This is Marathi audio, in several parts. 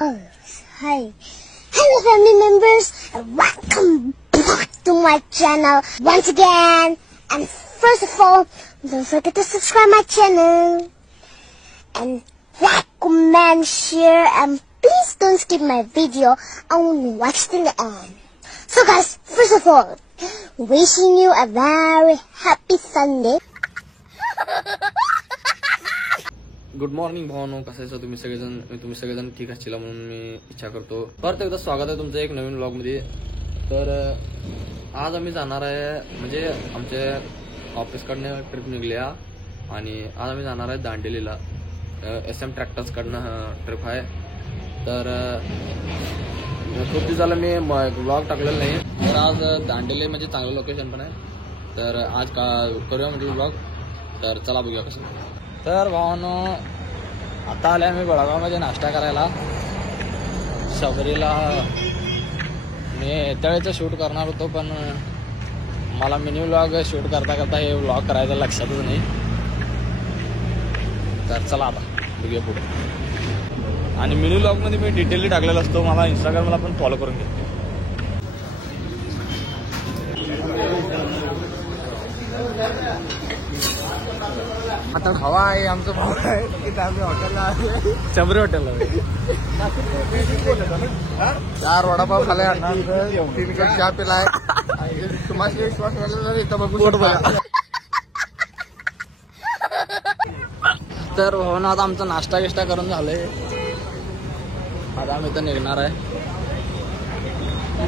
Oh, hi. Hello family members and welcome back to my channel once again. And first of all, don't forget to subscribe my channel. And like, comment, share, and please don't skip my video and watch till the end. So guys, first of all, wishing you a very happy Sunday. Good morning भावानो, कसं आहे तुम्ही सगळेजण ठीक असतील म्हणून मी इच्छा करतो. परत एकदा स्वागत आहे तुमचं एक नवीन व्लॉग मध्ये. तर आज आम्ही जाणार आहे, म्हणजे आमच्या ऑफिसकडनं ट्रिप निघल्या आणि आज आम्ही जाणार आहे दांडेलीला. SM ट्रॅक्टर्स कडनं ट्रिप आहे. तर खूप दिवस झालं मी व्लॉग टाकलेला नाही. तर आज दांडेली म्हणजे चांगलं लोकेशन पण आहे. तर आज करूया म्हणजे व्लॉग. तर चला बघूया कसं. तर भावानो, आता आले आम्ही बेळगावमध्ये नाश्ता करायला. शबरीला मी त्यावेळेचं शूट करणार होतो, पण मला मिनी व्लॉग शूट करता करता हे व्लॉग करायचं लक्षातच नाही. तर चला आता बघूया पुढे. आणि मिनी व्लॉगमध्ये मी डिटेलली टाकलेला असतो. मला इंस्टाग्रामला पण फॉलो करून घ्या. आता हवा आहे आमचं भाऊ आहे की आम्ही हॉटेलला आहे, चंबरी हॉटेलला. 4 वडापाव खाले, 3 कप चहा पिलाय. तुम्हाला विश्वास झाला तर इथं बघू शकता. तर भाऊ ना, आता आमचा नाश्ता गिष्टा करून झालंय. आता आम्ही इथं निघणार आहे.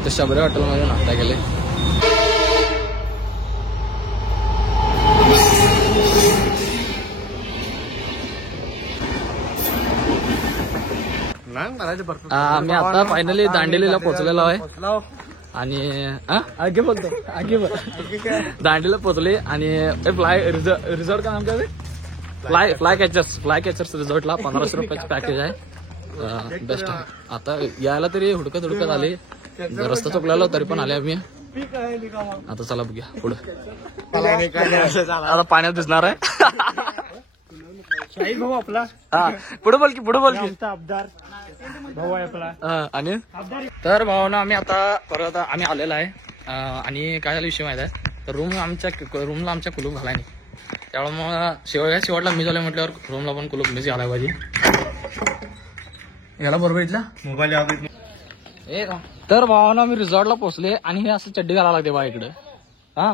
इथं शबरी हॉटेलमध्ये नाश्ता केले. आम्ही आता फायनली दांडेलीला पोहोचलेलो आहे. आणि आगे बोलतो दांडेलीला पोहोचले. आणि रिझॉर्ट का नाम काय? फ्लाय कॅचर्स रिझॉर्टला 1500 रुपयाचं पॅकेज आहे. बेस्ट आहे. आता यायला तरी हुडकत आले. रस्ता चुकलेला तरी पण आले आम्ही. आता चला बघूया पुढे. आता पाण्यात दिसणार आहे. भाऊ आपला पुढे बोल की अब्दार भाऊ आहे आपला. आणि तर भावना, आम्ही आता परत आम्ही आलेला आहे. आणि काय झाला विषय माहित आहे. तर रूमला आमच्या कुलूप घालाय नाही. त्यामुळे मग शेवटला मी झालं म्हटल्यावर रूमला पण कुलूप मीच घालाय पाहिजे. याला बरोबर इथला मोबाईल. तर भावना, मी रिसॉर्टला पोहोचले आणि हे असं चड्डी घालायला लागते बा इकडं. हा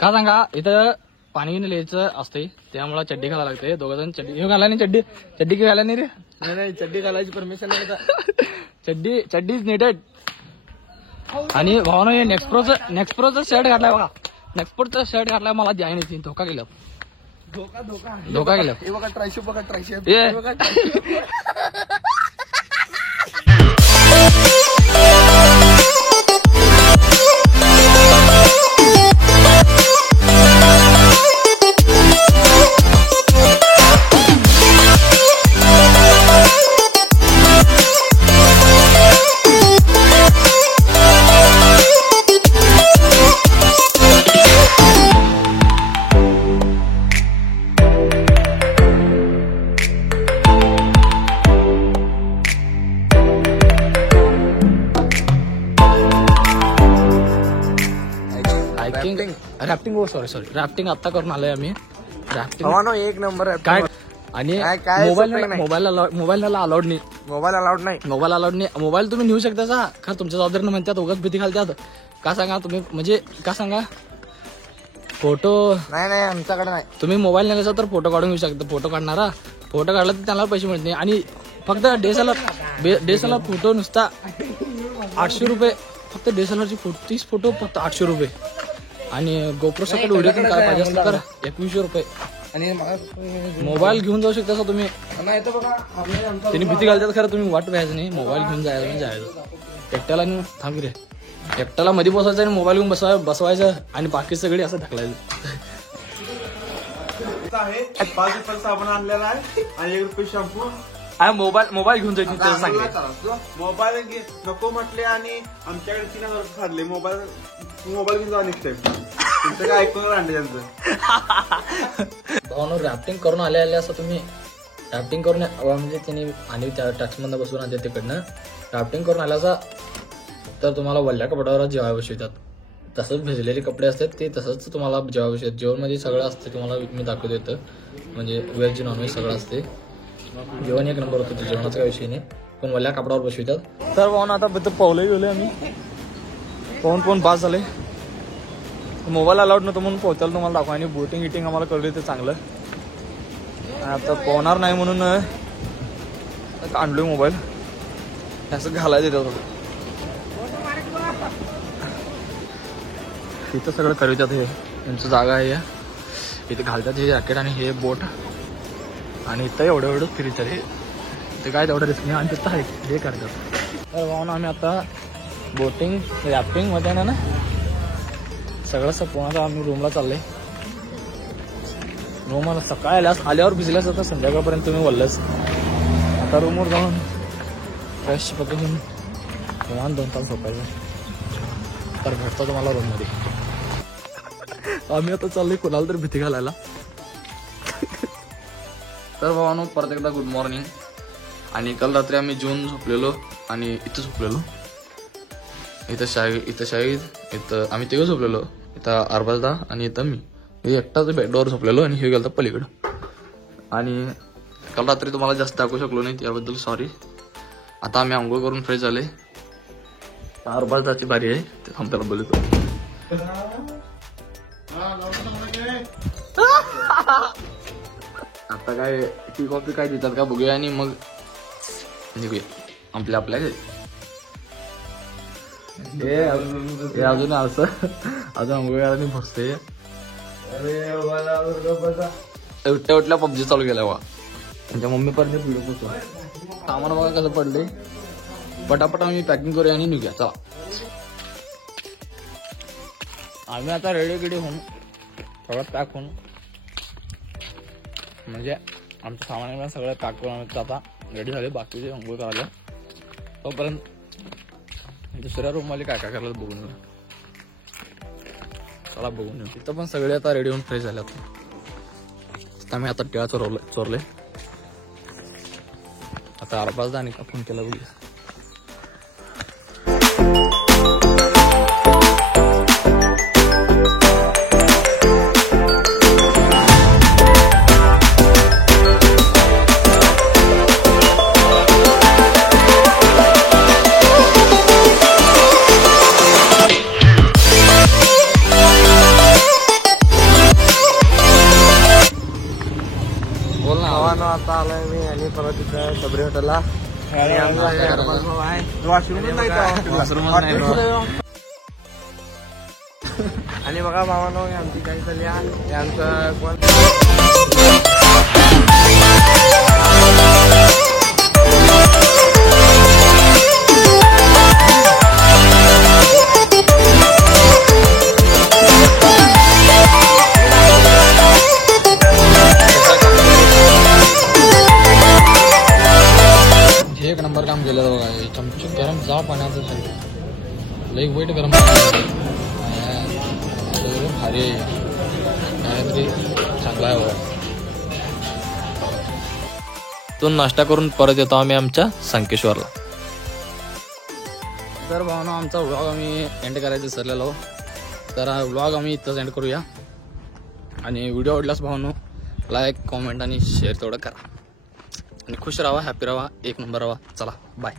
का सांगा, इथं पाणी लिहायचं असते, त्यामुळे चड्डी घालायला लागते. दोघं चड्डी घाला नाही. चड्डी घाला नाही रे. नाही, चड्डी घालायची परमिशन नाही. चड्डी इज नेटेड. आणि भावना, हे नेक्स्प्रोचं शर्ट घातलाय बघा. नेक्स्प्रोचं शर्ट घातलाय. मला द्याय नाही. धोका केला. हे बघा ट्रायशेप, बघा ट्रायशेप. राफ्टिंग आता करून आलोय आम्ही. राफ्टिंग एक नंबर आहे काय. आणि मोबाईल अलाउड नाही. मोबाईल अलाउड नाही. मोबाईल तुम्ही नेऊ शकता का तुमच्या जबाबदारीनं म्हणतात. उगाच भीती घालतात का सांगा तुम्ही. म्हणजे का सांगा, फोटो नाही आमच्याकडे नाही. तुम्ही मोबाईल नेल्याचा तर फोटो काढून घेऊ शकता. फोटो काढणारा फोटो काढला तर त्याला पैसे मिळत नाही. आणि फक्त डेसलर फोटो नुसता 800 रुपये. फक्त डेसलरची 30 फोटो फक्त 800 रुपये. आणि गोप्रो सकट व्हिडिओ पण काय पाहिजे असतं तर 2100 रुपये. आणि मोबाईल घेऊन जाऊ शकता तुम्ही. त्यांनी भीती घालतात खरं. तुम्ही वाट पाहायचं नाही. मोबाईल घेऊन जायचं. एकट्याला थांब रे. एकट्याला मध्ये बसवायचं आणि मोबाईल घेऊन बसवायचं आणि बाकी सगळी असं ढकलायचं. 5 रुपये साबण आणलेला आहे आणि 1 रुपये शॅम्पू. मोबाईल घेऊन जायचं त्याचं सांगितलं. मोबाईल नको म्हटले आणि आमच्याकडे 3000 खाल्ले. मोबाईल घेऊन जाऊ नेक्स्ट टाइम. तुमचं काय ऐकून राहते त्यांचं. भावनो, रॅफ्टिंग करून आले असं तुम्ही राफ्टिंग करून म्हणजे त्यांनी आणि त्या टॅक्समधनं बसून आणते तिकडनं राफ्टिंग करून आल्याचा तर तुम्हाला वल्ल्या कपड्यावर जेवाय बसवतात. तसंच भिजलेले कपडे असतात ते तसंच तुम्हाला जेवाय बसवतात. जेवणमध्ये सगळं असते तुम्हाला मी दाखवतो येतं म्हणजे व्हेज नॉनव्हेज सगळं असते. जेवण एक नंबर होतं, जेवणाचा काही विषय नाही, पण वल्ल्या कपड्यावर बसवितात. तर पाहून आता पावलं गेले आम्ही पाहून पास झाले. मोबाईल अलाउड नव्हतं म्हणून पोहोचायला तुम्हाला दाखवा आणि बोटिंग गिटिंग आम्हाला कळलं ते चांगलं. आता पोहणार नाही म्हणून आणलोय मोबाईल असं घालायचं देतात. इथं सगळं करवितात हे यांचं जागा आहे. इथे घालतात हे जॅकेट आणि हे बोट आणि इथं एवढं फिरतात हे. ते काय तेवढं रिस्क नाही आणि तिथं हे करतात. तर भावना आम्ही आता बोटिंग रॅफ्टिंग मध्ये ना सगळं पोहण्याचं आम्ही रूमला चाललंय. रूमला सकाळी आल्यावर भिजल्यास आता संध्याकाळपर्यंत तुम्ही वल्लच. आता रूमवर जाऊन फ्रेश पकडून किमान 2 तास झोपायचं तर भेटतो तुम्हाला रूममध्ये. आम्ही आता चाललोय कोणाला तर भीती घालायला. तर भावानो परत एकदा गुड मॉर्निंग. आणि काल रात्री आम्ही जेवून झोपलेलो आणि इथं झोपलेलो. इथं शाहीद इथं आम्ही तिघं झोपलेलो. इथं अरबाजदा आणि इथं मी एकटाच बेडवर झोपलेलो आणि हे गेलं पलीकडं. आणि काल रात्री तुम्हाला जास्त दाखवू शकलो नाही त्याबद्दल सॉरी. आता आम्ही आंघोळ करून फ्रेश झाले. अरबाजदाची बारी आहे ते थांबताना बोलतो. आता काय टी कॉफी काय देतात का बघूया आणि मग निघूया आपल्या घरी. हे अजून असं अजून अंघोळ्याला मी बसते. उठल्या पबजी चालू केला बा. त्यांच्या मम्मी पर्यंत व्हिडिओ पोचवा. सामान बघा कसं पडले. पटापट आम्ही पॅकिंग करूया आणि निघूया चला. आम्ही आता रेडी होऊन सगळं पॅक होऊन म्हणजे आमचं सामान सगळं पॅक करून आम्ही आता रेडी झाले. बाकीचे अंघोळ करायला तोपर्यंत दुसऱ्या रूमवाले काय काय करायला बघून चला बघून येऊ. तिथं पण सगळे आता रेडी होऊन फ्रेश झाले. आम्ही आता टिळा चोरले. आता अरबाजदा आणि का फोन केला बघूया. आता आलोय मी आणि परत तिथं सबरी हॉटेलला आणि बघा भावानो आमची काही झाली यांचं कोण एक नंबर काम केलं बघा. चमचे गरम जा पाण्याचं लई वेट गरम भारी काहीतरी चांगला आहे बघा. तो नाश्ता करून परत येतो आम्ही आमच्या संकेश्वरला. तर भावना आमचा व्लॉग आम्ही एंड करायचं विसरलेलो. तर हा व्लॉग आम्ही इथंच एंड करूया. आणि व्हिडिओ आवडल्यास भावनो लाईक कॉमेंट आणि शेअर तेवढं करा. आणि खुश राहा, हॅपी राहा, एक नंबर राहा. चला बाय.